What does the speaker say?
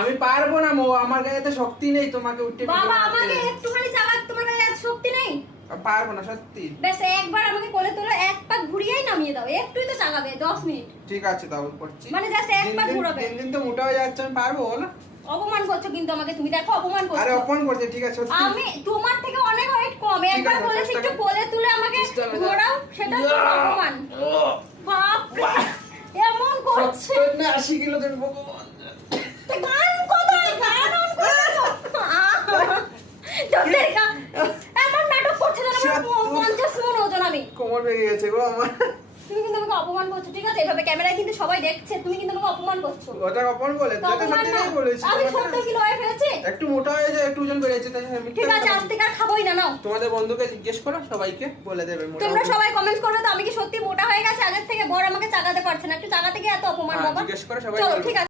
আমি পারবো না মো, আমার গায়ে তো শক্তি নেই তোমাকে উঠে বাবা আমাকে একটুখানি চালাক, তোমার গায়ে এত শক্তি নেই। পারবো না সত্যি। বেশ একবার আমাকে কোলে তোলো, এক পাক ঘুরিয়েই নামিয়ে দাও, একটুই তো চালাবে 10 মিনিট। ঠিক আছে তাও করছি, মানে জাস্ট এক পাক ঘুরাবে। দিন তো মোটা হয়ে যাচ্ছে, আমি পারবো বলো। অপমান করছো কিন্তু আমাকে, তুমি দেখো অপমান করছো। আরে অপমান করছে, ঠিক আছে সত্যি। আমি তোমার থেকে অনেক ওয়েট কম, ঠিক একবার আছে, বলেছি চেষ্টা একটু করো। কোলে তুলে আমাকে চেষ্টা করো। ঘোরাও, সেটা তো অপমান। বাপ রে, এমন করছে। 80 কিলো দেন ভগবান। তো গান কোথায়, গান অন করছো? এমন নাটক করছে যেন আমার 50 মন ওজন আমি। কোমর ভেঙে গেছে গো আমার। তুমি কিন্তু আমাকে অপমান করছো, ঠিক আছে? এভাবে ক্যামেরায় কিন্তু সবাই দেখছে, তুমি কিন্তু আমাকে অপমান করছো। ওটা অপমান বলে, তো তোকে অপমান সত্যি না, নেই বলেছি। আমি 70 কিলো হয়ে ফেলেছি। একটু মোটা হয়ে যায়, একটু ওজন বেড়েছে, তাই আমি ঠিক আছে, আজ থেকে আর খাবোই না, নাও। তোমাদের বন্ধুকে জিজ্ঞেস করো, সবাইকে বলে দেবে মোটা তোমরা হয়েছে। সবাই কমেন্টস করবে তো আমি কি সত্যি মোটা হয়ে গেছে আগের থেকে? বড় আমাকে চাগাতে পারছে না, একটু চাগাতে গিয়ে এত অপমান হ্যাঁ, বাবা। জিজ্ঞেস করো সবাই চলো বলবে। ঠিক আছে।